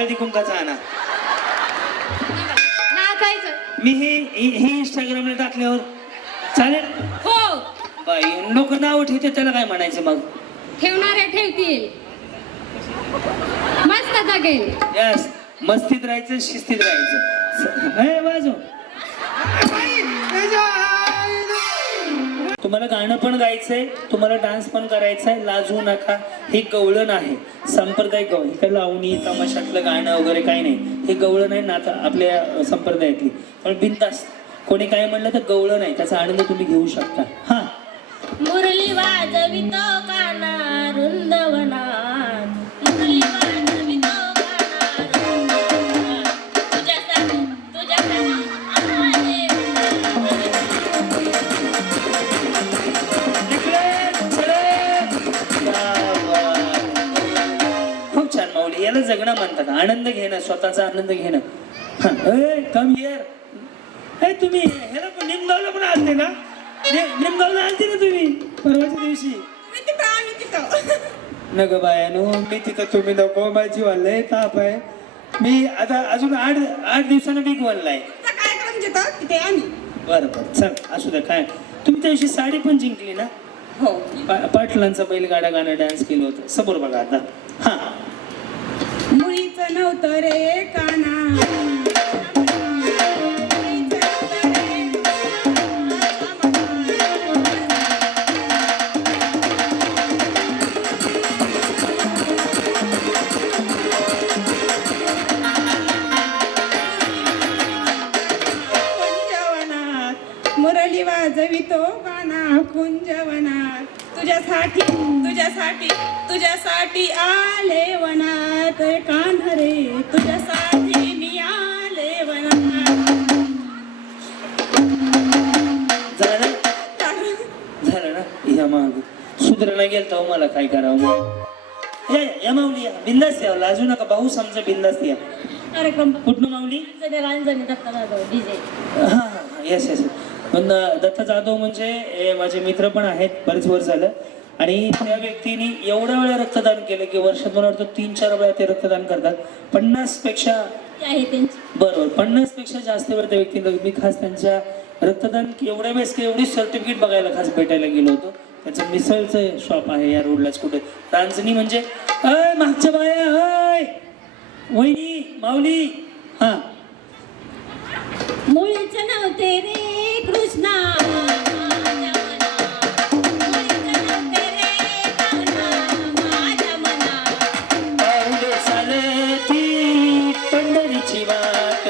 हळदी कुंकाचा आणा. नाचायचं. मी हे इंस्टाग्रामला टाकल्यावर चालेल? हो. बाई लोक नाव ठेवते त्याला काय म्हणायचं मग? ठेवणारे ठेवतील. मस्त जगेल. यस, मस्तीत राहायचं, शिस्तीत राहायचं. हे वाजव. तुम्हाला गाणं पण गायचंय, तुम्हाला डान्स पण करायचंय, लाजू नका. हे गवळण आहे, सांप्रदायिक गवळण. हे लावणी तमाशातलं गाणं वगैरे काही नाही. हे गवळण आहे ना आता आपल्या संप्रदायातली. पण बिनधास्त कोणी काय म्हणलं तर गवळण आहे, त्याचा आनंद तुम्ही घेऊ शकता. हा, मुरली वाजवितो काना रुंदवनात, मुरली वाजवितो काना रुंदवनात, तुझ्यासाठी खूप छान माऊली. याला जगणं म्हणतात, आनंद घेणं, स्वतःचा आनंद घेणं. Come here. तुम्ही ह्याला पण निमगावला पण आलते ना? निमगावला आलते ना तुम्ही परवाच्या दिवशी? नग बायानो, मी तिथं तुम्ही नको. माझी लय ताप आहे. मी आता अजून 8 दिवसानं बिग वनलाय. बरं बरं चल, असू द्या. काय तुम्ही त्या दिवशी साडी पण जिंकली ना? हो. पाटलांचा बैलगाडा गाणं डान्स केलं होतं. समोर बघा आता. हा, मुळीचं नव्हतं रे काना, मुरली वाजवितो गाना कुंजवनात, तुझ्यासाठी तुझ्यासाठी तुझ्यासाठी आले वनात कान्हरे, तुझ्यासाठी मी आले वनात. झालं ना? या माग सुधरणा गेलता हो, मला काय करावं. या माऊली या, बिंदास या, लाजू नका. भाऊ समजा, बिंदास या. कार्यक्रम कुठनं माऊली? रांजणी दत्ता जाधव डीजे. हा हा, येस येस. पण दत्ता जाधव म्हणजे माझे मित्र पण आहेत, बरेच वर्ष झालं. आणि त्या व्यक्तीने एवढ्या वेळा रक्तदान केलं की वर्षात मला वाटतं 3-4 वेळा ते रक्तदान करतात. 50 पेक्षा आहे त्यांची. बरोबर, 50 पेक्षा जास्त वेळ त्या व्यक्तीला मी खास त्यांच्या रक्तदान एवढ्या वेळेस की एवढी सर्टिफिकेट बघायला खास भेटायला गेलो होतो. त्याचं मिसळचं शॉप आहे या रोडलाच कुठे. रांजणी म्हणजे अय मागच्या बाया, अय वहिनी माऊली. हा, मुळीच नव्हते रे कृष्णा, पाऊले चालती पंढरीची वाट,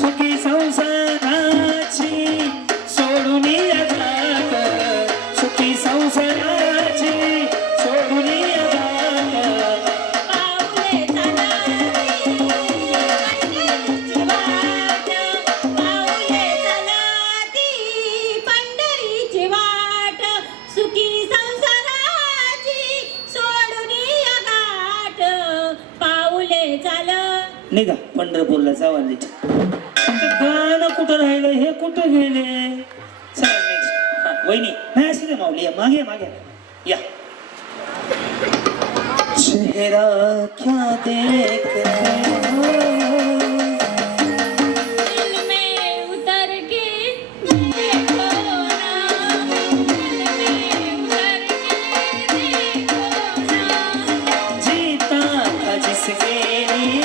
सुखी संसाराची सोडून घाट, सुखी संसाराची सोडून घाट. निघा पंढरपूरला जावा. नीट गाणं कुठं राहिलं, हे कुठं गेले? चला नेक्स्ट. हा वहिनी नाही असू दे माऊली, मागे मागे या. चेहरा क्या देख रहे हो, जीता था जिसके लिए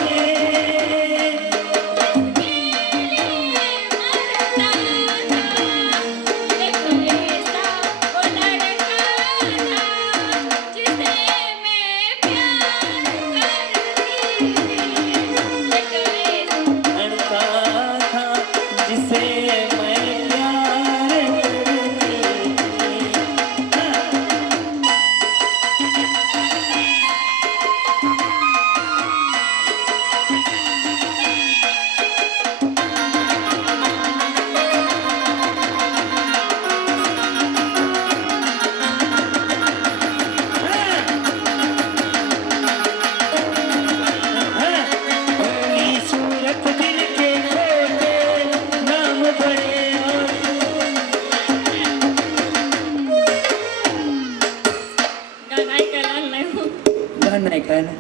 नहीं कहना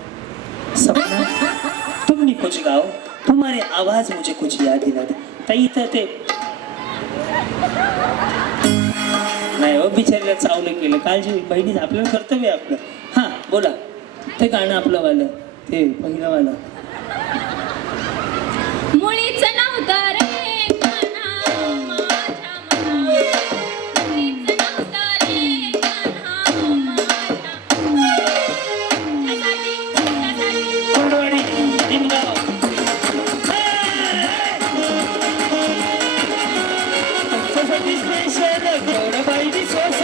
सपना तुमने कुछ गाओ, तुम्हारी आवाज मुझे कुछ याद दिलाते. ताई तर ते नाही हो, बिचारीला चावलं केलं. काळजी बहिणी आपल्याला कर्तव्य आहे आपलं. हां बोला, ते गाणं आपलं वालं, ते पहिलं वालं. मुळीच नव्हतं रे कान्हा माझ्या मनात. मुळीच नव्हतं रे कान्हा माझ्या मनात. तुझ्यासाठी कोंडवाडी, निमगाव. तुमच्यासाठी स्पेशल गौरबाई विश्वास,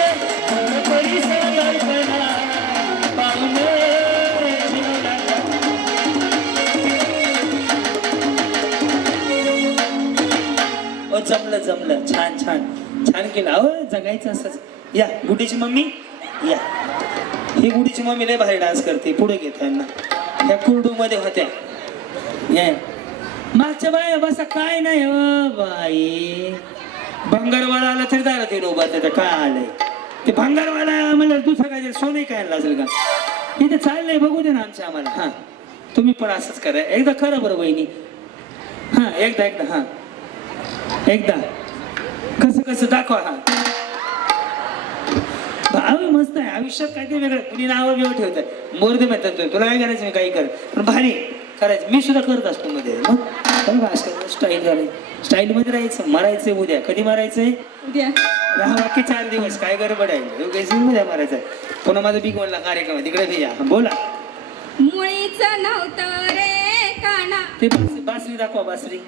गौरबाई कल्पना पाहुणे जीवनाला. ओ जमलं जमलं, छान छान छान केलं. अहो जगायचं असंच. या गुडीची मम्मी या. ही गुडीची मम्मी लय भारी डान्स करते. पुढे घेत त्यांना ह्या कुरडूमध्ये होत्या. या मागच्या बाया बसा. काय नाही हो बाई, भंगारवाला आला तरी दारात येईल उभा. त्याचं काय आलंय ते भंगारवाला म्हणलं दुसरं काय सोने काय लागेल का. इथे चाललंय बघू दे ना आमच्या आम्हाला. हां तुम्ही पण असंच करा. एकदा करा बरं बहिणी. हां एकदा एकदा. हां एकदा कसं कसं दाखवा. हा भावी मस्त आहे. आयुष्यात काहीतरी वेगळं. कुणी नावं बिवं ठेवतात. मोरदे म्हणतात तुला काय करायचं मी काही कर, पण भारी करायचं. मी सुद्धा करत असतो मध्ये. मग स्टाईल करायची, स्टाईलमध्ये राहायचं. मारायचंय उद्या. कधी मारायचंय? उद्या. राहा बाकी 4 दिवस. काय गडबड आहे? उद्या मारायचं. पुन्हा माझा बिग वनला कार्यक्रम आहे तिकडे या. बोला. मुळीच नव्हतं रे कान्हा. ते बासरी दाखवा. बासरी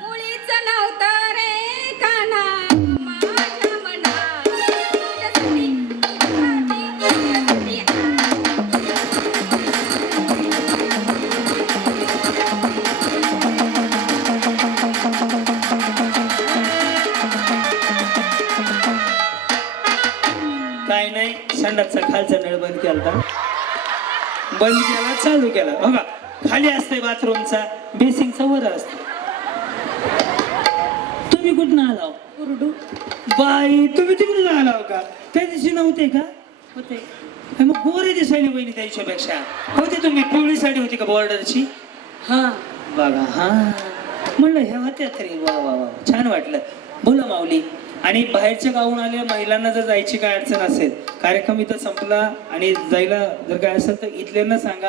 मुळीच नव्हतं रे कान्हा माझ्या मनात. तुझ्यासाठी काय नाही, संडासचा खालचा नळ बंद केला. बंद केला, चालू केला. बघा खाली असते बाथरूमचा, बेसिंगचा वर असतो. तुम्ही कुठून आलाव? कुरडू. बाई तुम्ही तिकडून आलाव का? त्या दिवशी नव्हते का? होते. मग गोरे दिसायली बहिणी त्या दिवशीपेक्षा. होते तुम्ही. पिवळी साडी होती का बॉर्डरची? हा बघा. हा म्हणलं ह्या होत्या तरी. वा वा वा छान वाटलं. बोला माऊली. आणि बाहेरच्या गावून आलेल्या महिलांना जर जायची काय अडचण असेल, कार्यक्रम इथं संपला आणि जायला जर काय असेल तर इथल्यांना सांगा,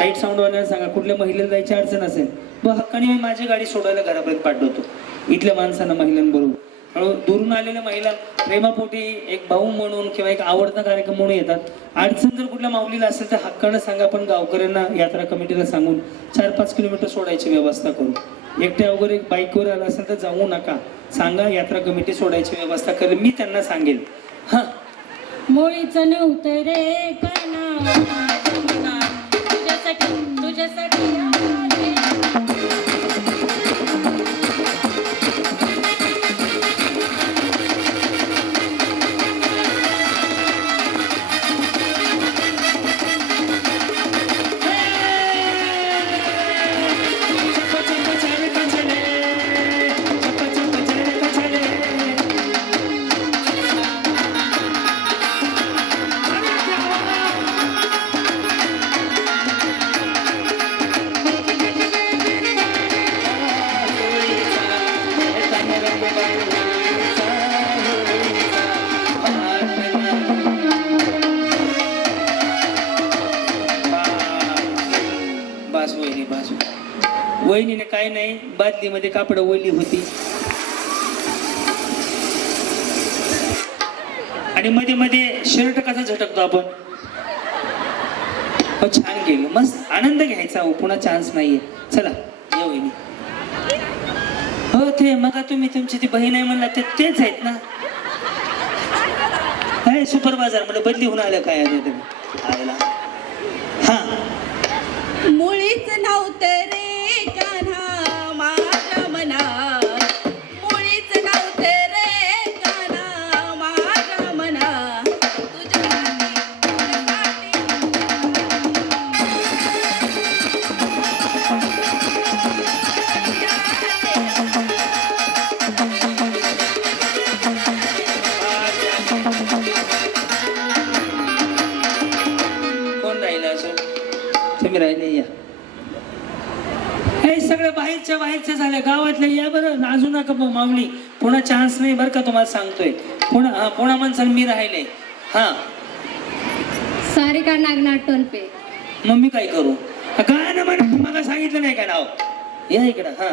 लाईट साऊंडवाल्यांना सांगा. कुठल्या महिलेला जायची अडचण असेल मग हक्काने मी माझी गाडी सोडायला घरापर्यंत पाठवतो. इथल्या माणसांना, महिलांबरोबर. दुरून आलेल्या महिला प्रेमापोटी एक भाऊ म्हणून किंवा एक आवडता कार्यक्रम म्हणून येतात. अडचण जर कुठल्या माऊलीला असेल तर हक्कानं सांगा. पण गावकऱ्यांना, यात्रा कमिटीला सांगून 4-5 किलोमीटर सोडायची व्यवस्था करू. एकट्या वगैरे बाईकवर आला असेल तर जाऊ नका. सांगा, यात्रा कमिटी सोडायची व्यवस्था करेल. मी त्यांना सांगेल. हां मुळीच नव्हतं रे कान्हा माझ्या मनात. तुझ्यासाठी तुझ्यासाठी आले. बास वहिनी, बास. वहिनीने काय नाही, बादलीमध्ये कापड ओली होती आणि मध्ये मध्ये शर्ट कसा झटकतो आपण. हो छान केलं. मस्त आनंद घ्यायचा. हो पुन्हा चान्स नाहीये. चला ये वहिनी. हो ते मग तुम्ही तुमची ती बहीण आहे म्हणला तेच आहेत ना. काय सुपर बाजार म्हणजे बदली होऊन आलं काय आयला. हा मुळीच नव्हतं रे कान्हा माझ्या मनात. मुळीच नव्हतं रे कान्हा माझ्या मनात. तुझ्यासाठी नका माऊली, पुन्हा चान्स नाही बरं का, तुम्हाला सांगतोय. पुन्हा म्हणसाल मी राहिले. हा सारिका नागनाथ टोनपे. मग मी काय करू? गाणं म्हणा, मला सांगितलं नाही का नाव? या इकडं. हा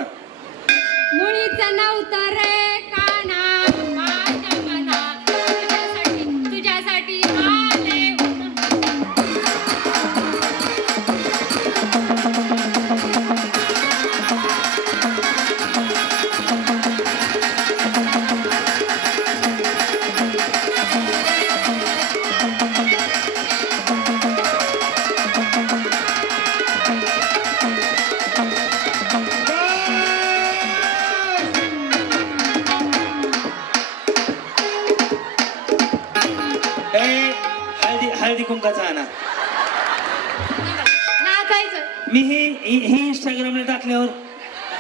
मुळीचं नव्हतं रे काना माझ्या मना, तुझ्यासाठी आले हळदी कुंकाचा आणा. नाचायचं. मी हे इंस्टाग्रामला टाकल्यावर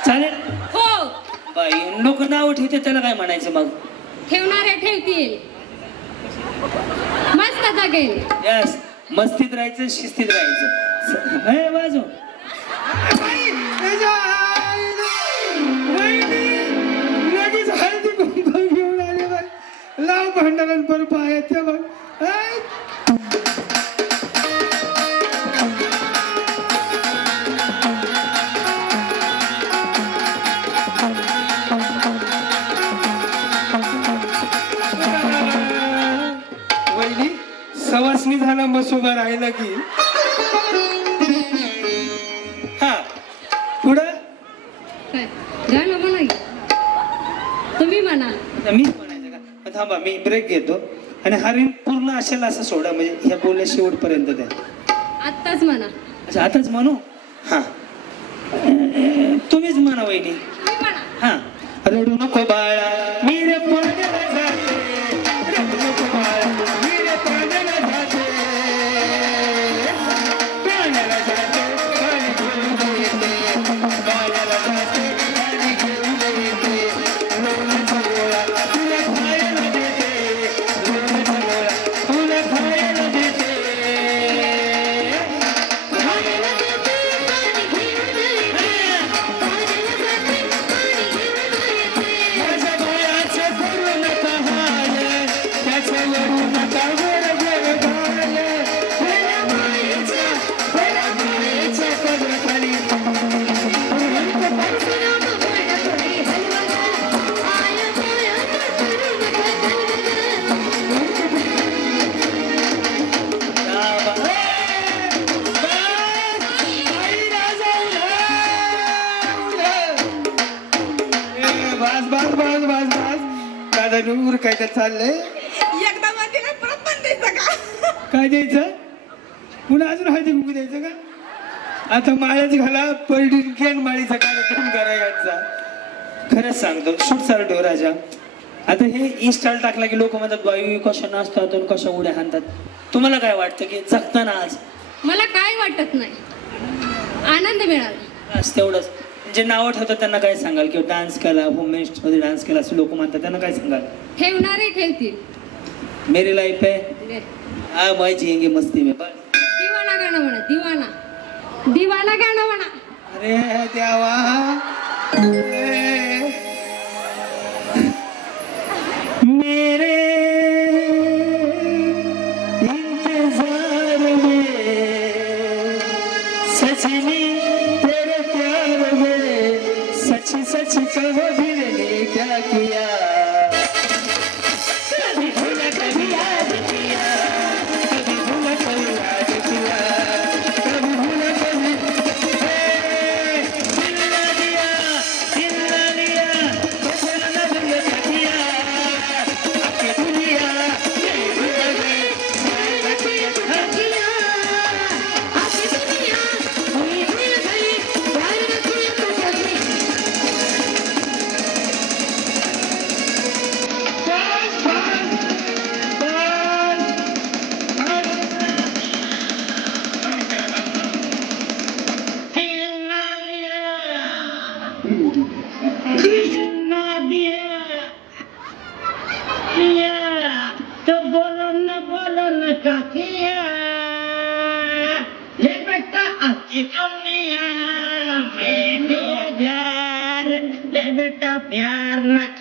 चालेल? हो, बाई लोक नाव ठेवते, त्याला काय म्हणायचं मग? ठेवणारे ठेवतील. मस्त जगेल. यस, मस्तीत राहायचं, शिस्तीत राहायचं. हे वाजव. लगेच हळदी कुंकू घेऊन आले बाई. लाव भांडण पर पाय ते बघ. वहिनी सवासनी झाला मसोबा राहिला की हा पुढं काय गाणं म्हणा की. तुम्ही म्हणा. मीच म्हणायचं का? थांबा, मी ब्रेक घेतो आणि हा रील पूर्ण असेल असं सोडा, म्हणजे ह्या बोलल्या शेवटपर्यंत द्या. आत्ताच म्हणा. अच्छा, आताच म्हणू? हा तुम्हीच म्हणा वहिनी. तुम्ही म्हणा. हा रडू नको बाळा, मी रे पाण्याला जाते. रडू नको बाळा, मी रे पाण्याला जाते. पाण्याला जाते, पाणी घेऊन येते. पाण्याला जाते, पाणी घेऊन येते. लोण्याचा गोळा तुला खायला देते. लोण्याचा गोळा तुला खायला देते. खायला देते, पाणी घेऊन येते. माझ्या बाळाचं करू नका हाल, त्याचं वरू नका गोड गोड गाल. भल्या मायेच्या पदराखाली दादा नूर काय काय चाललंय? एकदा मध्ये काय परत पण द्यायचं का? काय द्यायचं? पुन्हा अजून हळदी कुंकू द्यायचं का? आता माळ्याच घाला, पैठण माळीचा कार्यक्रम करा यांचा. खरंच सांगतो, शूट चालू ठेव राजा. आता हे इन्स्टाल टाकला की लोक म्हणतात बाई कशा नाचतात आणि कशा उड्या हाणतात. तुम्हाला काय वाटतं की जगताना आज मला काय वाटत नाही. आनंद मिळाला. आज तेवढंच. जे नावं ठेवतात त्यांना काय सांगाल? किंवा डान्स केला, होममेस्ट मध्ये डान्स केला असं लोक म्हणतात, त्यांना काय सांगाल? ठेवणारे ठेवतील. मेरी लाईफ है आ भाई जिएंगे मस्ती में बस. दिवाना गाणं म्हणा. दिवाना गाणं म्हणा. अरे देवा, मेरे इंतजार में सजनी तेरे प्यार में सच सच कहो दिल ने क्या किया. कभी भूला कभी याद किया, कभी भूला कभी याद किया, कभी भूला कभी दिल ना दिया, दिल वहिनी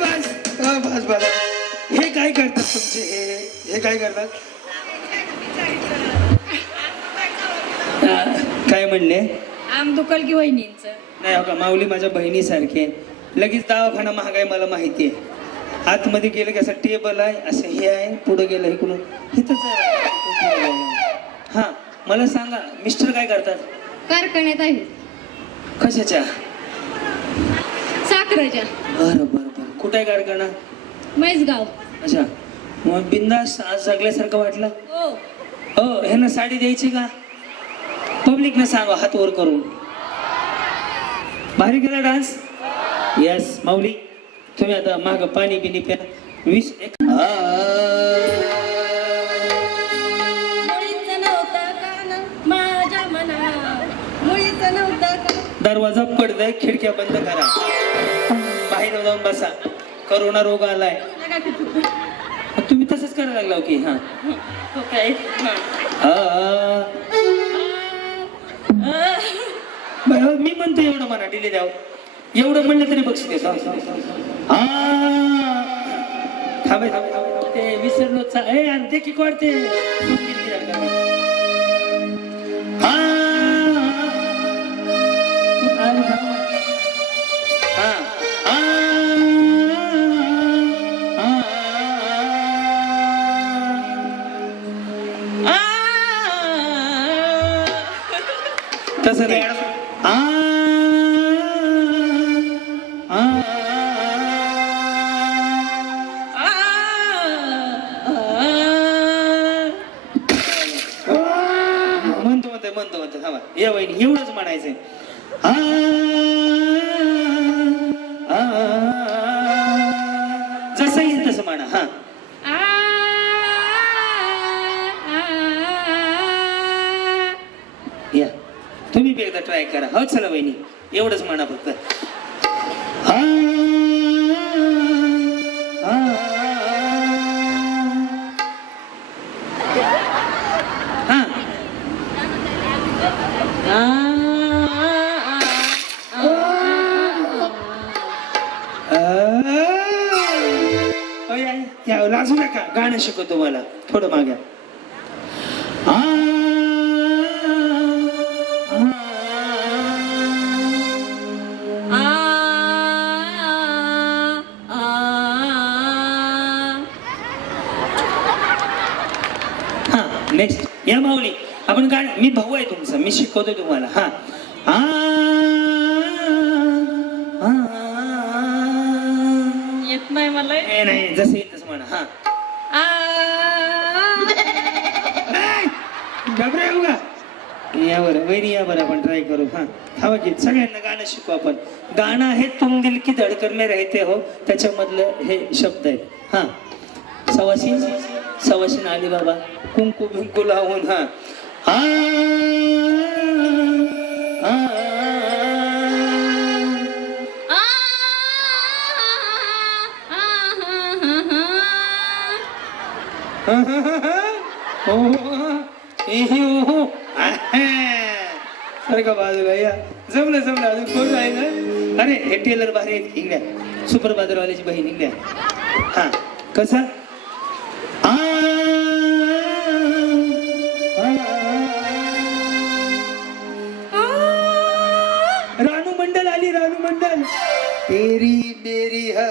बस. बस बस. हे काय करतात तुमचे हे काय करतात? काय म्हणले? आम दुखल की वहिनींच. नाही हो का, माऊली माझ्या बहिणीसारखी आहे. लगेच दवाखाना महाग आहे मला माहिती आहे. आतमध्ये गेलं की असं टेबल आहे, असं हे आहे, पुढं गेलं इकडून इथंच आहे. हा मला सांगा, मिस्टर काय करतात? कारखान्यात आहे कशाच्या? साखरेच्या. बरं बरं बरं. कुठं आहे कारखाना? मैसगाव. अच्छा, मग बिंदास आज जगल्यासारखं वाटलं? हो. हो, ह्यांना साडी द्यायची का? पब्लिकनं सांगा हात वर करून. भारी केला डान्स. येस माऊली, तुम्ही आता माग पाणी बिनी प्या. 20 एक. मुळीच नव्हतं कान माझ्या मनात, मुळीच नव्हतं कान. दरवाजा पडदाय, खिडक्या बंद करा, बाहेर जाऊन बसा. करोना रोग आलाय. तुम्ही तसंच करायला लागला की? हा हो काय? मी म्हणतो एवढं म्हणा, डिले द्यावं. एवढं म्हणलं तरी बक्षीस देतो. थांबे ते विसरलो. ए यार ते की वाढते. तसं नाही. म्हणतो थांबा. या वहिनी एवढंच म्हणायचंय. जसं येईल तसं म्हणा. हा या तुम्ही बी एकदा ट्राय करा. हो चला वहिनी, एवढंच म्हणा फक्त. लाजू नका, गाणं शिकवतो मला थोडं मागे. नेक्स्ट या माऊली, आपण गाणं. मी भाऊ आहे तुमचा, मी शिकवतोय तुम्हाला. हा येत नाही मला. नाही, जसं येईल तसं म्हणा. हा घाबरे हो का? या बरं वैरी, या बरं आपण ट्राय करू. हा हवा की सगळ्यांना गाणं शिकू आपण. गाणं आहे तुम दिल की धडकन में रहते हो, त्याच्यामधलं हे शब्द आहेत. हा सवाशीन सवाशीन आली बाबा, कुंकू बिंकू लावून. हा का बाजूला या. जमलं जमलं. अजून कोण आहे ना? अरे हे टेलर भारी आहेत. इकड्या सुपर बाजारवाल्याची बहीण इकड्या. हा कसं? रानू मंडल आली. रानू मंडल. तेरी मेरी है.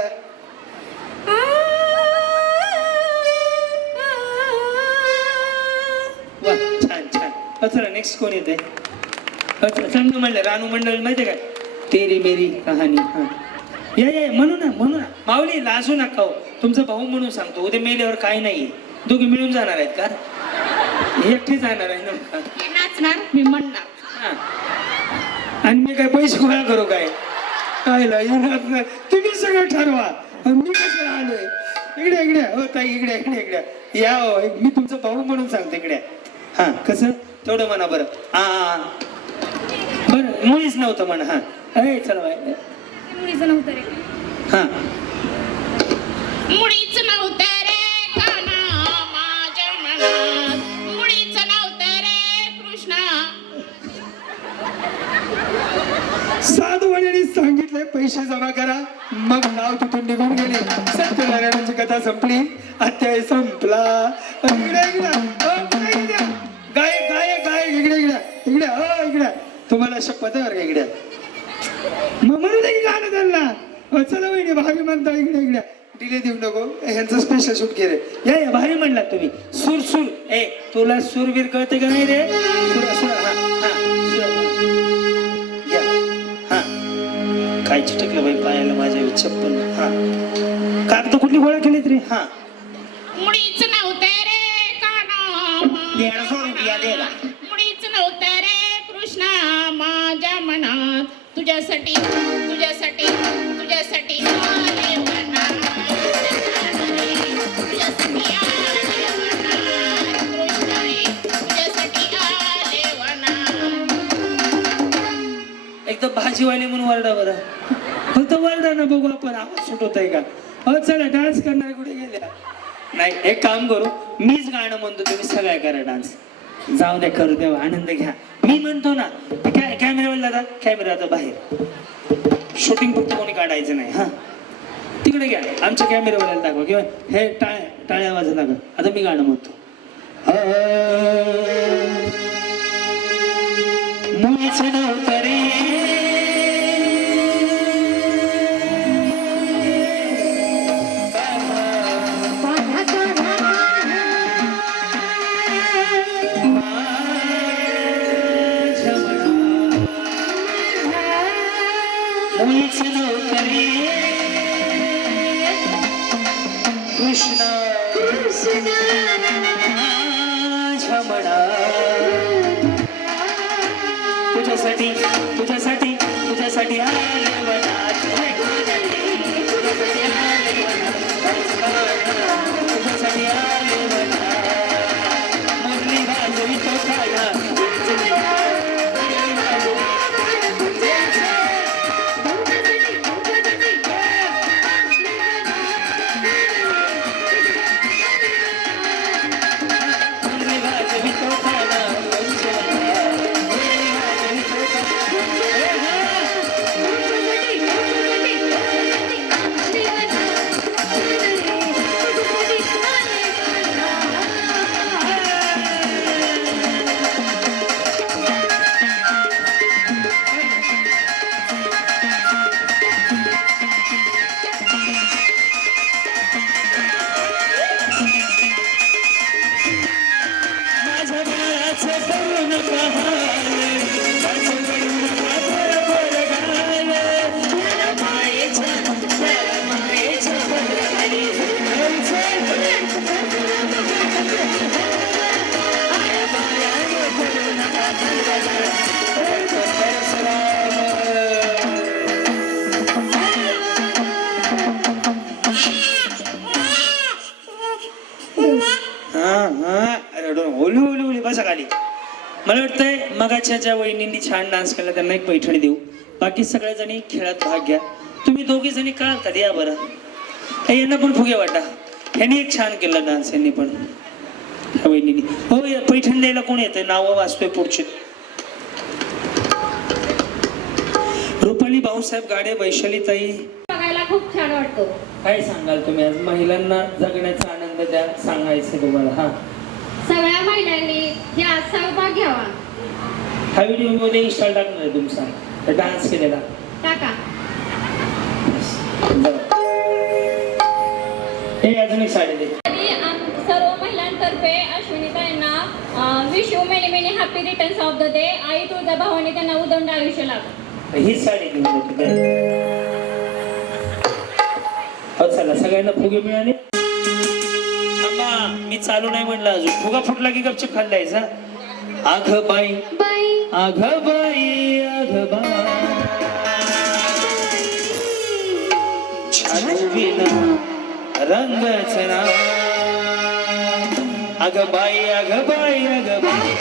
वा छान छान. चला नेक्स्ट कोण येते? चांगलं म्हणलं. रानू मंडळ माहितीये काय? तेरी मेरी कहाणी. हा या म्हणू ना म्हणू ना. माऊली लाजू नका हो, तुमचा भाऊ म्हणून सांगतो. उद्या मेल्यावर काय नाही, दोघे मिळून जाणार आहेत का? एकटे जाणार आहे ना. नाचणार मी म्हणणार. हा आणि मी काय पैसे गोळा करू काय? काय येणार? तुम्ही सगळं ठरवा. मी कशाला आलोय? इकडे इकडे हो ताई, इकडे इकडे इकडे या हो. मी तुमचा भाऊ म्हणून सांगतो इकडे. हा कसं तेवढं म्हणा बरं. हा बरं मुळीच नव्हतं म्हणा. हा अरे चला बाय. मुळीचं नव्हतं रे. हा मुळीच नव्हतं रे काना माझ्या मनात, मुळीच नव्हतं रे कृष्णा. साधूवाण्याने सांगितलंय पैसे जमा करा, मग नाव तिथून निघून गेले. सत्यनारायणाची कथा संपली, अध्याय संपला. इकडे इकडे इकडे गाय गाय गाय इकडे इकडे इकडे इकडे तुम्हाला शपथ आहे बरं का इकडे. मग म्हणू दे की गाणं त्यांना. चला वहिनी भावी म्हणता इकडे इकडे डिले देऊ नको, ह्यांचं स्पेशल शूट केलं. या भारी म्हणला तुम्ही. सूर सूर ए तुला सूरवीर कळते का नाही रे? सूर सूर हा हा सूर. या हा काय चिटकलं बाई पायाला माझ्या चप्पल. हा कागद कुठली गोळा केलीत रे? हा मुळीच नव्हतं रे काना, 150 रुपया द्यायला. मुळीच नव्हतं रे कृष्णा माझ्या मनात, तुझ्यासाठी तुझ्यासाठी तुझ्यासाठी आले वनात, तुझ्यासाठी आले वनात, कृष्णा रे, तुझ्यासाठी आले वनात. एकदम भाजीवाले म्हणून वरडा बरं. फक्त वरडा ना बघू आपण आवाज सुट होत आहे का. चला डान्स करणार कुठे गेल्या? नाही एक काम करू, मीच गाणं म्हणतो तुम्ही सगळ्या करा डान्स. जाऊ द्या करू द्या आनंद घ्या. मी म्हणतो ना कॅमेरावाला दादा कॅमेरा आता बाहेर. शूटिंग फक्त कोणी काढायचं नाही. हा तिकडे घ्या आमच्या कॅमेरावाल्याला दाखवा किंवा हे टाळ्या वाजत दाखवा. आता मी गाणं म्हणतो. मुळीच नव्हतं रे मुळीच नव्हतं रे कृष्ण माझ्या मनात, तुझ्यासाठी तुझ्यासाठी तुझ्यासाठी आले वनात, तुझ्यासाठी आले वनात, तुझ्यासाठी आले वनात. मुरली वाजवी तो काढा बसा खाली. मला वाटतंय मगाच्या ज्या वहिनींनी छान डान्स केला त्यांना एक पैठणी देऊ. बाकी सगळ्या जणी खेळात भाग घ्या. तुम्ही दोघी जणी कळतात या बरं. यांना पण फुगे वाटा. यांनी एक छान केला डान्स यांनी पण ह्या वहिनींनी. हो पैठणी द्यायला कोण येतंय? नावं वाचतोय पुढचे. रुपाली भाऊसाहेब गाडे, वैशाली ताई. बघायला खूप छान वाटतो. काय सांगाल तुम्ही आज महिलांना जगण्याचा आनंद द्या सांगायचं तुम्हाला? हा सगळ्या महिलांनी यात सहभाग घ्यावा. हा व्हिडिओ मध्ये इंस्टाल टाकणार आहे तुमचा डान्स केलेला. टाका. हे अजून एक साडी दे. सर्व महिलांतर्फे अश्विनीताईंना wish you many many happy returns of the day. आई तुझ्या भावाने त्यांना उदंड आयुष्य लाभ. ही साडी घेऊन येतो. चला सगळ्यांना फुगे मिळाले. मी चालू नाही म्हणलं अजून. फुगा फुटला की गपचूप खाल्लायचा. आघ बाई आघ बाई आघ बाई रंगच ना. आघ बाई आघ बाई आघ बाई.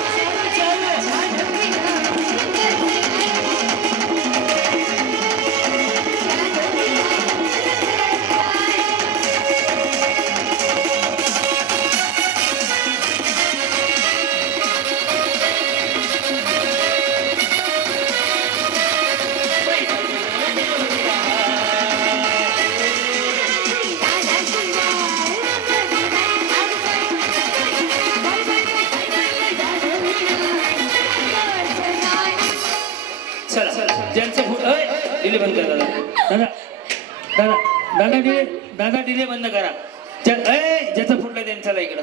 दादा दादा दादा दादा डिले बंद करा. ज्याचं फुटलं त्यांच्याला इकडं.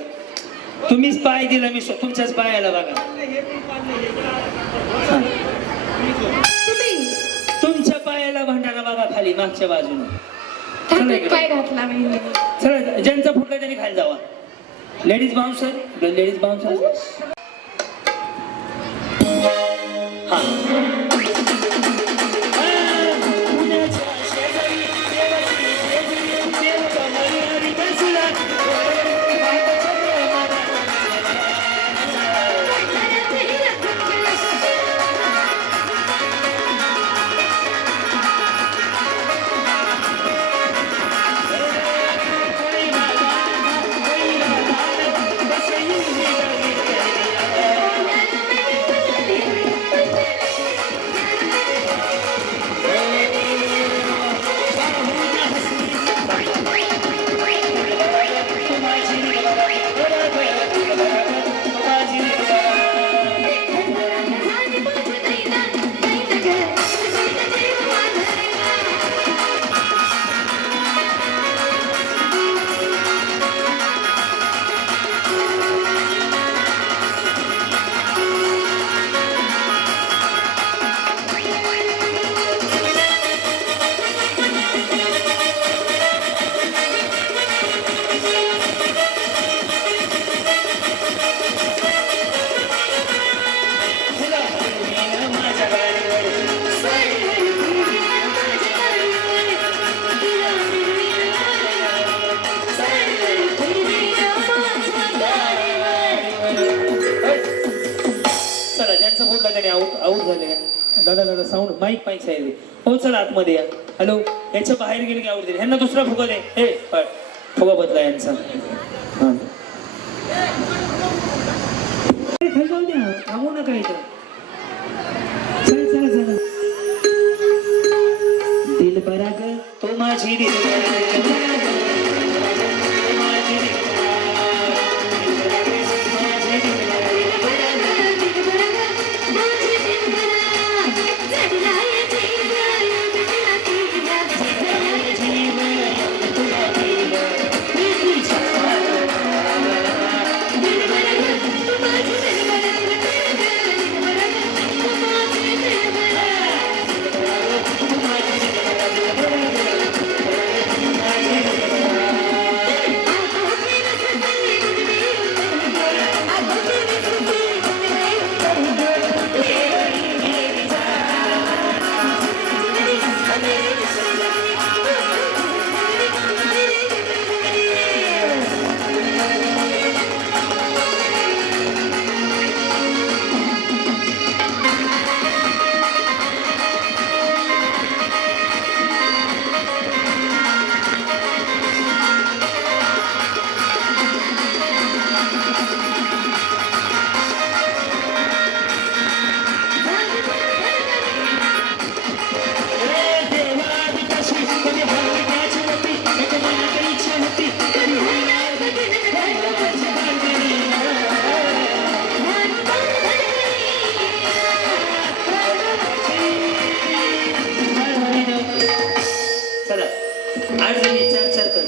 तुम्हीच पाय दिला मी तुमच्याच पायाला बघा. हा. तुमच्या पायाला भांडारा बघा खाली मागच्या बाजूने. चला इकडं. पाय घातला मी. चला ज्यांचं फुटलं त्यांनी खाली जावा. लेडीज बाउन्सर हा. पुण्याच्या शेजारी देवाची शेजारी देवकमळी हरी बसला. चला ज्यांचं फुटलं त्याने आऊट झाले. दादा साऊंड माईक साहेब हो चला आतमध्ये या. हॅलो याच्या बाहेर गेले की आऊट दिले. ह्यांना दुसरा फुगा दे. हे फुगा बदला यांचा. हा जाऊ द्या थांबू नका इथं. चला दिल बराग तो माझी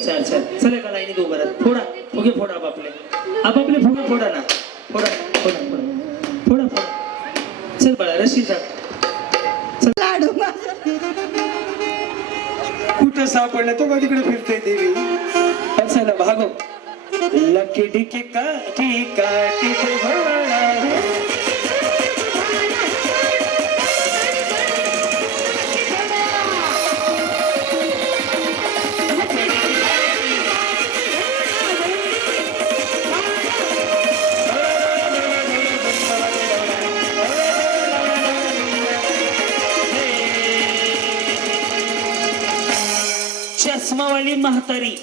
चार चला का लाईनी दोघं फोडा फुगे फोडा आपापले फुगे फोडा ना. फोडा चल बाळा रशी जा. कुठं सापडलं तो का तिकडे फिरतोय देवी. चला भागो लकी डिकी का टिका टिके भोळा. चष्मावाली म्हातारी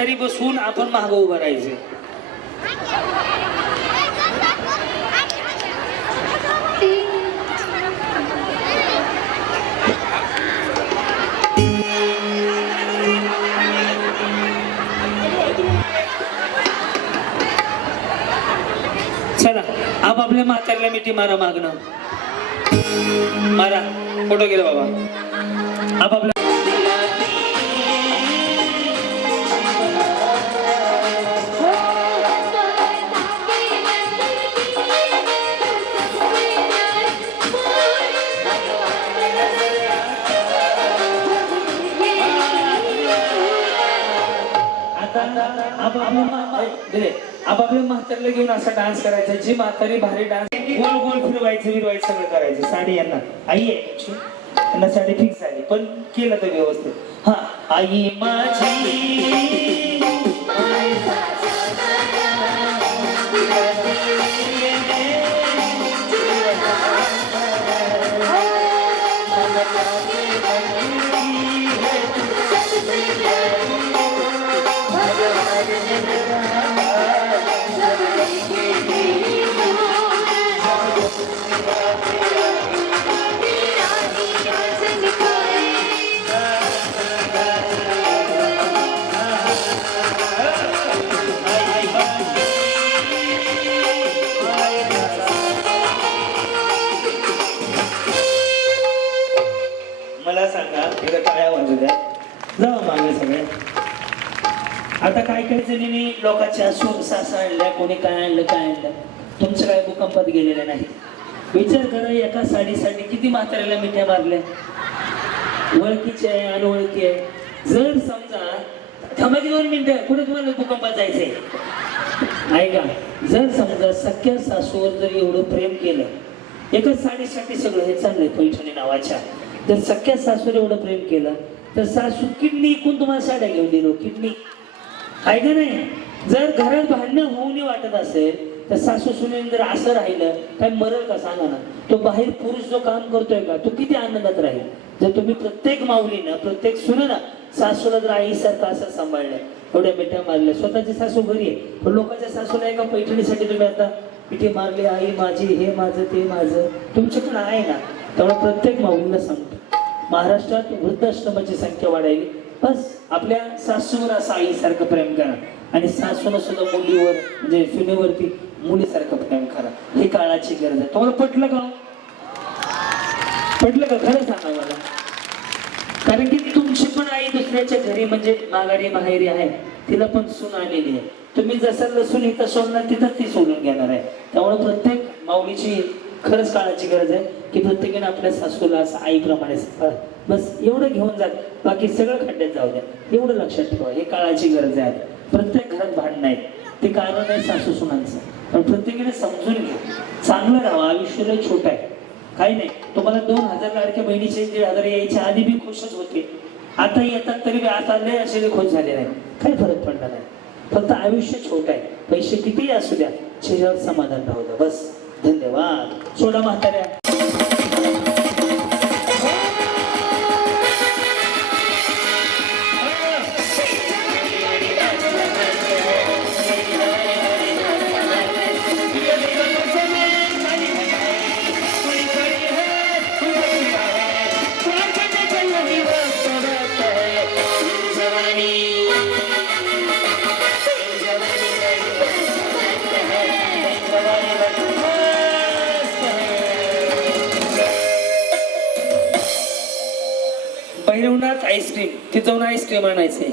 म्हातारी बसून आपण मागं उभं राहायचं. चला आपापल्या म्हातारीला मिठी मारा मागणं. मारा फोटो गेला बाबा. आपापल्या आपापल्या म्हातारीला घेऊन असा डान्स करायचा. जी म्हातारी भारी डान्स गोल गोल फिरवायचं सगळं करायचं. साडी यांना आई आहे तुमची, यांना साडी फिक्स झाली पण केलं तर व्यवस्थित. हा आई माझी मला सांगा, एकदा टाळ्या वाजू द्या. जाऊ मागे सगळे. आता काय काही जणींनी लोकांच्या सूर सासा आणल्या, कोणी काय आणलं काय आणलं. तुमचं काय भूकंपात गेलेलं नाही. विचार करा, एका साडीसाठी किती म्हाताऱ्याला मिठ्या मारल्या. ओळखीची आहे अनोळखी आहे. जर समजा थांबा की 2 मिनिटं, कुठे तुम्हाला भूकंपात जायचंय ऐका. जर समजा सख्या सासूवर जर एवढं प्रेम केलं, एकाच साडीसाठी सगळं हे चाललंय पैठणी नावाच्या, जर सख्या सासूवर एवढं प्रेम केलं तर सासू किडनी इकून तुम्हाला साड्या घेऊन दिलो. किडनी आहे का नाही. जर घरात भांडणं होऊ नये वाटत असेल तर सासू सुनेन जर असं राहिलं काय मरल का सांगा ना. तो बाहेर पुरुष जो काम करतोय का, तो किती आनंदात राहील. जर तुम्ही प्रत्येक माऊलीनं प्रत्येक सुनेनं सासूला जर आईसारखं असं सांभाळलं, एवढ्या मिठ्या मारल्या. स्वतःची सासू घरी आहे पण लोकांच्या सासूला एका पैठणीसाठी तुम्ही आता मिठी मारली. आई माझी, हे माझं, ते माझं. तुमच्याकडे आहे ना. त्यामुळे प्रत्येक माऊलीला सांगतो, महाराष्ट्रात वृद्धाश्रमाची संख्या वाढावी. बस आपल्या सासूवर असं आईसारखं प्रेम करा आणि सासूला सुद्धा मुलीवर म्हणजे सुनेवरती मुलीसारखं प्रेम करा. ही काळाची गरज आहे. तुम्हाला पटलं का? पटलं का? खरं सांगा मला. कारण की तुमची पण आई दुसऱ्याच्या घरी म्हणजे माघारी माहेरी आहे, तिला पण सून आलेली आहे. तुम्ही जसं लसूण इथं सोडणार तिथं ती सोडून घेणार आहे. त्यामुळे प्रत्येक माऊलीची खरंच काळाची गरज आहे की प्रत्येकाने आपल्या सासूला असं आईप्रमाणे सांभाळा. बस एवढं घेऊन जात, बाकी सगळं खड्ड्यात जाऊ द्या. एवढं लक्षात ठेवा, हे काळाची गरज आहे. प्रत्येक घरात भांडणं आहेत, ते कारण आहे सासू सुनांचं. पण प्रत्येकाने समजून घ्या, चांगलं राहा. आयुष्याला छोटं आहे, काही नाही. तुम्हाला 2000 लाडक्या बहिणीचे 1,500 यायच्या आधी बी खुशच होते. आता येतात तरी बी आता लय असे खुश झाले नाही. काही फरक पडला नाही. फक्त आयुष्य छोटं आहे. पैसे कितीही असू द्या, चेहऱ्यावर समाधान राहू द्या. बस. धन्यवाद. सोडा म्हाताऱ्या. भैरवनाथ आईस्क्रीम, तिथे जाऊन आईस्क्रीम आणायचंय.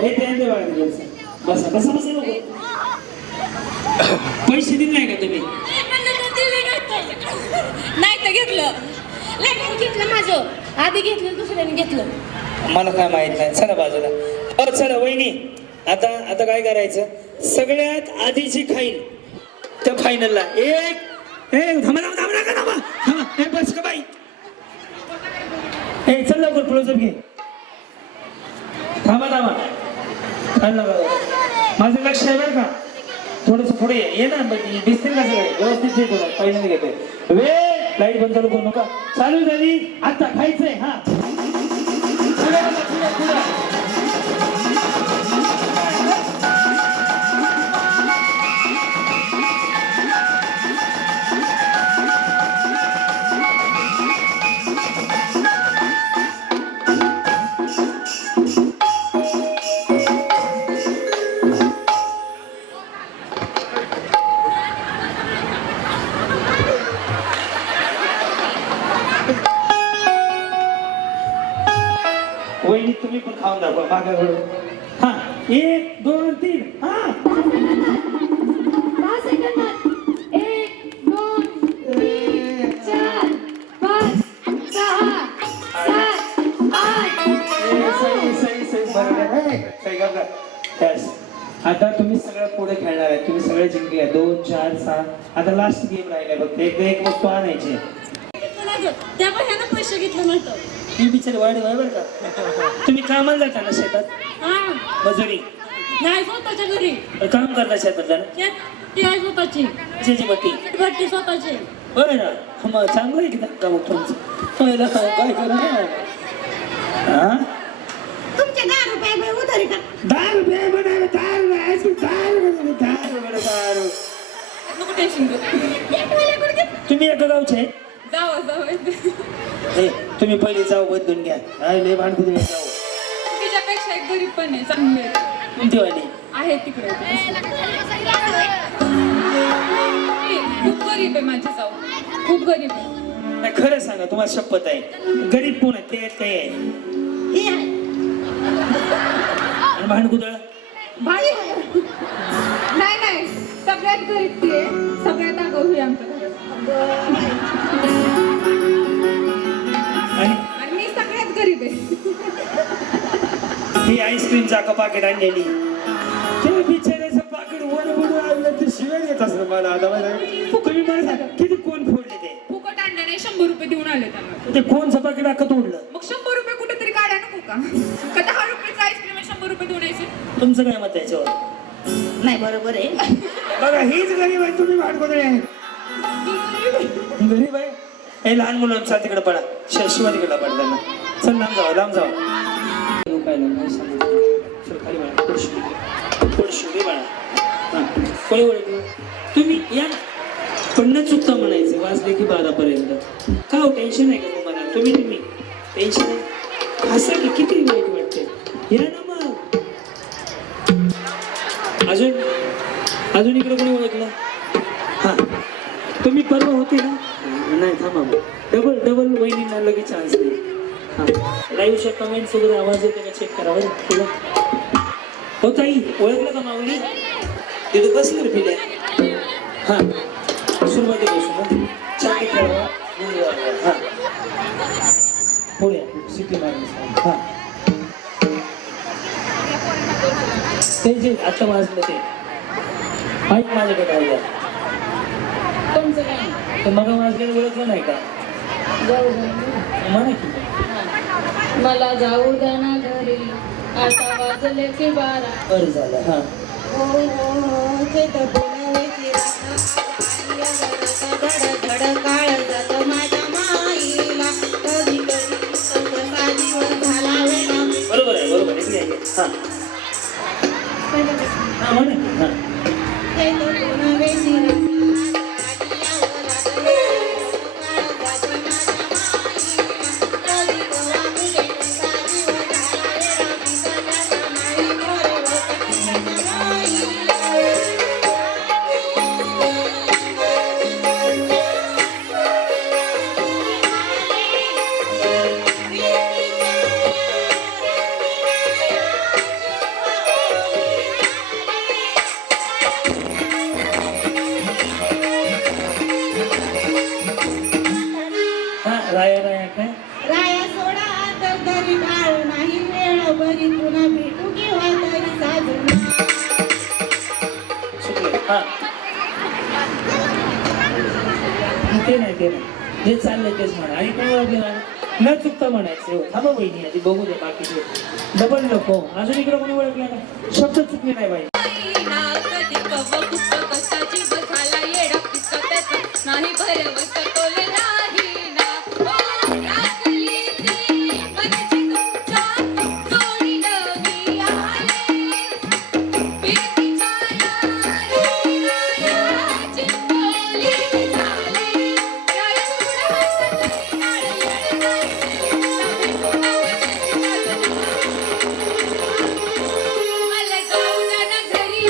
हे त्यांचे बघा तिकडचं. बसा बसा बसा नको पैसे दिले नाही का तुम्ही नाही तर घेतलं लेकरं घेतलं माझं आधी घेतलं दुसऱ्याने घेतलं मला काय माहित नाही चला बाजूला चला वहिनी आता आता काय करायचं सगळ्यात आधीची खाईल त्या फायनलला एक थांबा थांबा थांबा नका थांबा थांबा हे बस का बाई ए चल लवकर क्लोजअप घे थांबा थांबा चाललं बघा माझं लक्ष आहे बरं का थोडस पुढे ये ना दिसतील का सगळे व्यवस्थित घे थोडं पहिल्यांदा घेतोय वे लाईट बंद चालू करू नका चालू झाली आता खायचंय हा पुढे बघा, पुढे, पुढे. वहिनी तुम्ही पण खाऊन दाखवा मागा हा 1 2 3 हा 5 सेकंदात 1 2 3 4 5 6 7 8 आता तुम्ही सगळं पुढे खेळणार आहे तुम्ही सगळे जिंकले 2 4 6 आता लास्ट गेम राहिलाय फक्त एक वस्तू आणायची त्यामुळे ह्यानं पैसे घेतलं नव्हतं ही बिचारी वाढ आहे बरं का तुम्ही कामाला जाता ना शेतात हा मजुरी नाही स्वतःच्या घरी काम करता शेतातला ना ती आहे स्वतःची कशाची बट्टी घरची स्वतःची बरं ना मग चांगलं आहे की का मग तुमचं पहिलं काय करू ना हा तुमचे 10 रुपये उधारी का 10 रुपये म्हणाले 10 रुपये नको टेन्शन घेऊ तुम्ही एका गावचे आहे? जाऊ हे तुम्ही पहिले जाऊ बदलून घ्या नाही लय भांडकुदे जाऊ तिच्यापेक्षा एक गरीब पण आहे चांगली आहे. कोणती वाली आहे तिकडे खूप गरीब आहे माझी जाऊ खूप गरीब आहे नाही खरं सांगा तुम्हाला शपथ आहे गरीब कोण आहे ते आहे आणि भांडकुदळ भाई नाही सगळ्यात गरीब ती आहे सगळ्यात आगाऊ ही आमच्या घरात. आणि आणि मी सगळ्यात गरीब आहे ही आईस्क्रीमचा का पाकिट आणलेली ते बिचाऱ्याचं पाकिट वर आणलं ते शिवाय येत असं मला आता तुम्ही मला सांगा किती कोण फोडले ते फुकट आणले नाही 100 रुपये देऊन आले त्यांना ते कोणचं पाकिट अख्खं तोडलं मग 100 रुपये कुठेतरी काढा नको का 10 रुपयाचं आईस्क्रीम 100 रुपये देऊन यायचे तुमचं काय मत आहे याच्यावर नाही बरोबर आहे बघा हीच गरीब आहे तुम्ही भांडकुदळे आहे गरीब आहे हे लहान मुलांचा तिकडे पडा शिवा तिकडे पडा त्यांना चल लांब जावा चल खाली बाळा पुढशी बाळा हां कोणी ओळखलं तुम्ही या ना पण न चुकता म्हणायचं वाजले की 12पर्यंत का हो टेन्शन आहे का तुम्हाला तुम्ही टेन्शन आहे हसा की किती वाईट वाटते या ना मग अजून इकडे कोणी ओळखलं हां तुम्ही परवा होते ना नाही थांबा डबल वहिनींना लगेच चान्स दे हां लाईव्हच्या कमेंट्स वगैरे आवाज येते का चेक करा बरं तुला हो ताई ओळखलं का माऊली तिथं बसलं रे पिल्या हां सुरुवातीपासून ना छाती खेळवा हां पुढे सिटी मार्ग हां ते जे आता वाजलं ते माहीत माझ्याकडे आल्या तुमचं काय तर मग वाजलेलं ओळखलं नाही का म्हणा की मला जाऊ द्या ना घरी आता वाजले की 12 बरं झालं हां हो ते तर बोलायची धड काळ जात माझ्या माईला कधी कधी कसा जीवन झाला वेळा बरोबर आहे इकडे आहे हां हां म्हणा की हां ते तर बोलायची हा ते नाही जे चाललंय तेच म्हणा आणि कोण ओळखले ना न चुकता म्हणायचं हो, थांबा बहिणी आधी बघू दे बाकीचे डबल नको अजून इकडे कोणी ओळखलं ना शब्द चुकले नाही बाई नाही भरवत तोल नाही ना ओ, राखली ती मनची तुमच्या जोडीनं मी आले. प्रीतीच्या नारळाची बोली झाली. रायसुड हसतही नारळ जायचे. मला जाऊ द्या ना घरी.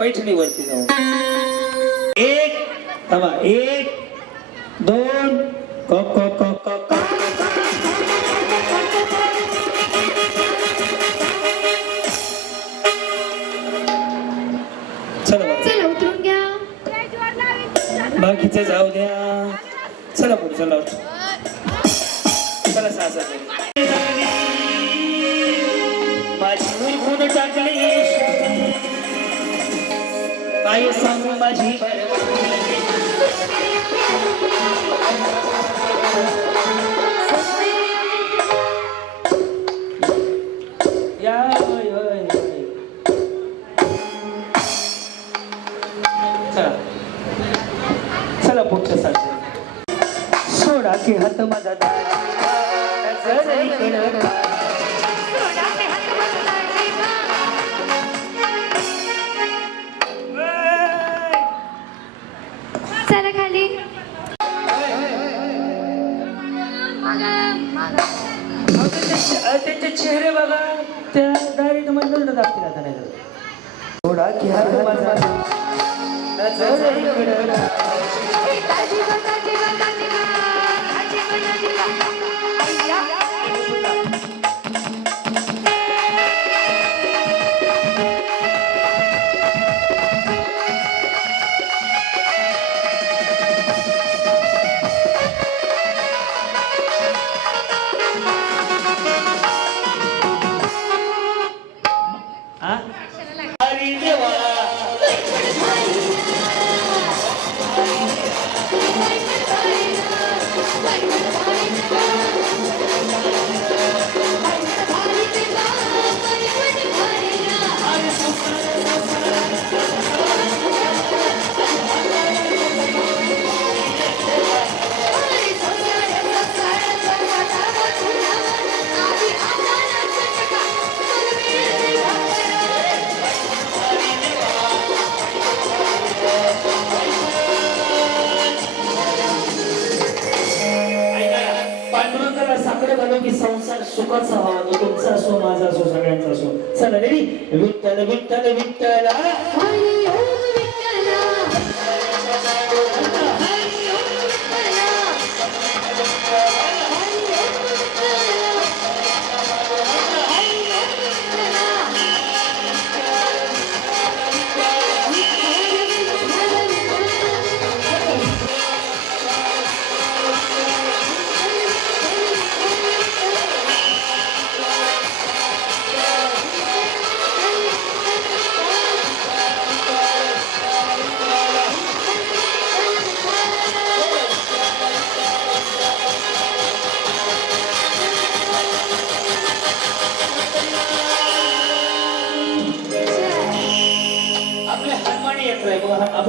पैठणीवरती जाऊ एक थांबा 1 2 क क क क क चला बा. चला उतरून घ्या. बाकीचे जाऊ द्या चला पुढे चला चला सहा माझी उरकून टाकली काय सांगू माझी या होय, होय, होय. चला चला पुढच्या सारखे सोडा की हात माझा नजर इकडं चला खाली. त्यांचे चेहरे बघा त्या डायरेक्ट मंडळ दाखतील आता नाही सोडा की हात माझा नजर इकडं हरी देवा पांडुरंगाला साकडं घालून की संसार सुखाचा व्हावा तो तुमचा असो माझा असो सगळ्यांचा असो चला रेडी विठ्ठल विठ्ठल विठ्ठल आपल्या हनुमानी येत आहे बघा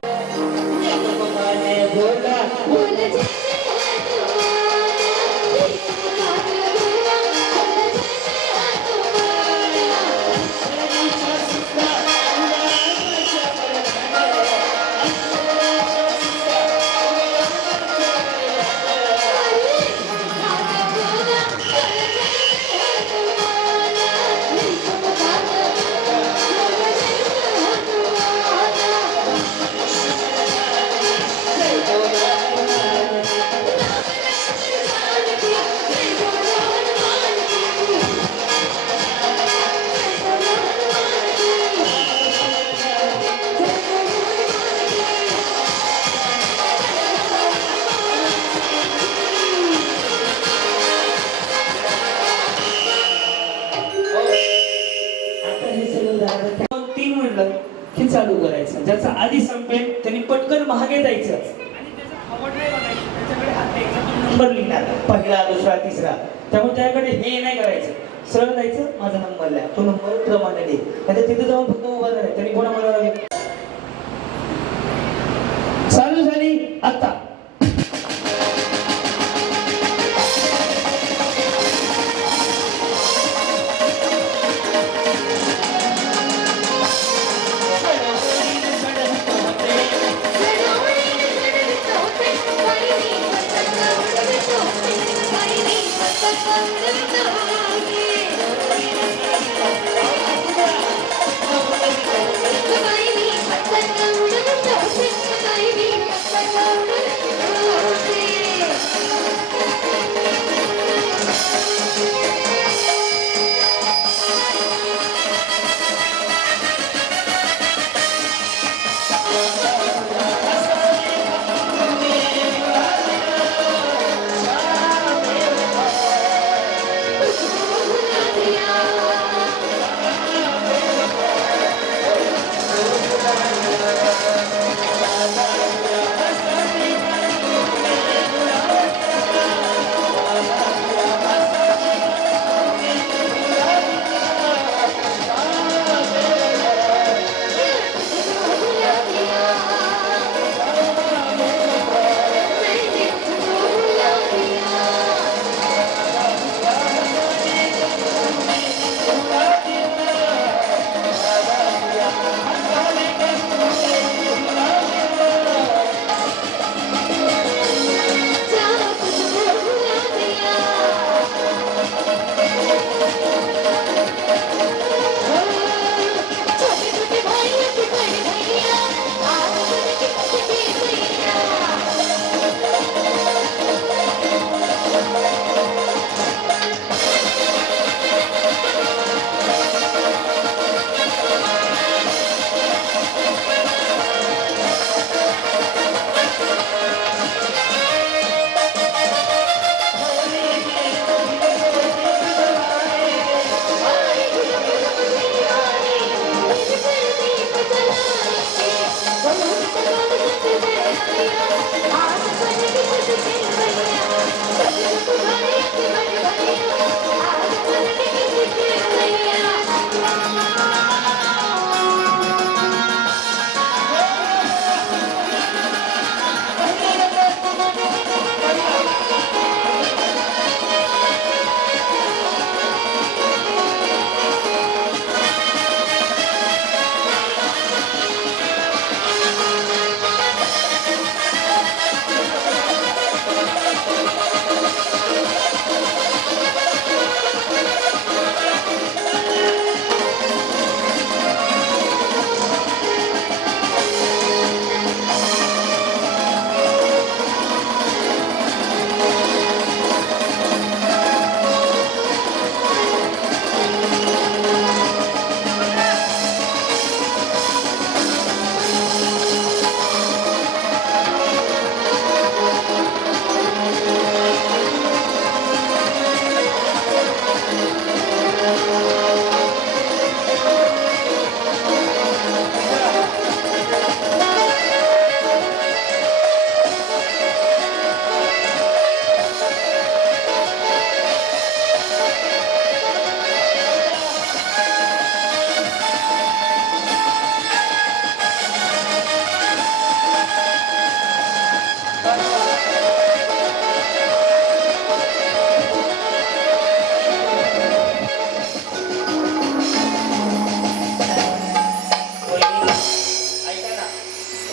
म्हणलं की चालू करायचं. ज्याचा आधी संपेल त्यांनी पटकन मागे जायचं आणि त्याचा आवड नाही बघायची, त्याच्याकडे हात द्यायचा, तो नंबर लिहिणार पहिला दुसरा तिसरा. त्यामुळे त्याकडे हे नाही करायचं, सरळ जायचं, माझा नंबर लिहा, तो नंबर प्रमाणे दे. आता तिथे जाऊन फक्त उभा राहायचं. त्यांनी कोणा मला लागेल. चालू झाली आता.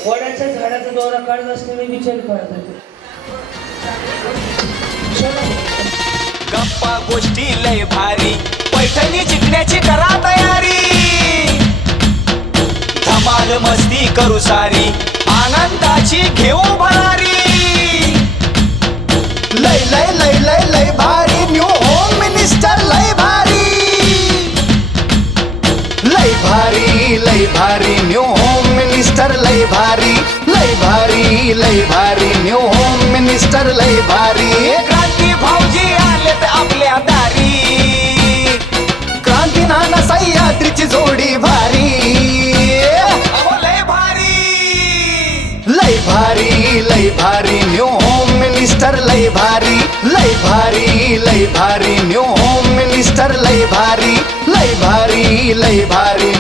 वडाच्या झाडाचा दोरा काढत असलेले विचार काढतात. गप्पा गोष्टी लय भारी, पैठणी जिंकण्याची करा तयारी. धमाल मस्ती करू सारी, आनंदाची घेऊ भरारी. लय लय लय लय लय भारी, न्यू होम मिनिस्टर लय भारी. लय भारी लय भारी, न्यू होम मिनिस्टर लय भारी. लय भारी लय भारी, न्यू होम मिनिस्टर लय भारी. क्रांती भाऊजी आलेत आपल्या दारी, क्रांती नाना सह्याद्रीची जोडी भारी. लय भारी न्यू होम मिनिस्टर लय भारी लय भारी लय भारी न्यू होम मिनिस्टर लय भारी लय भारी लय भारी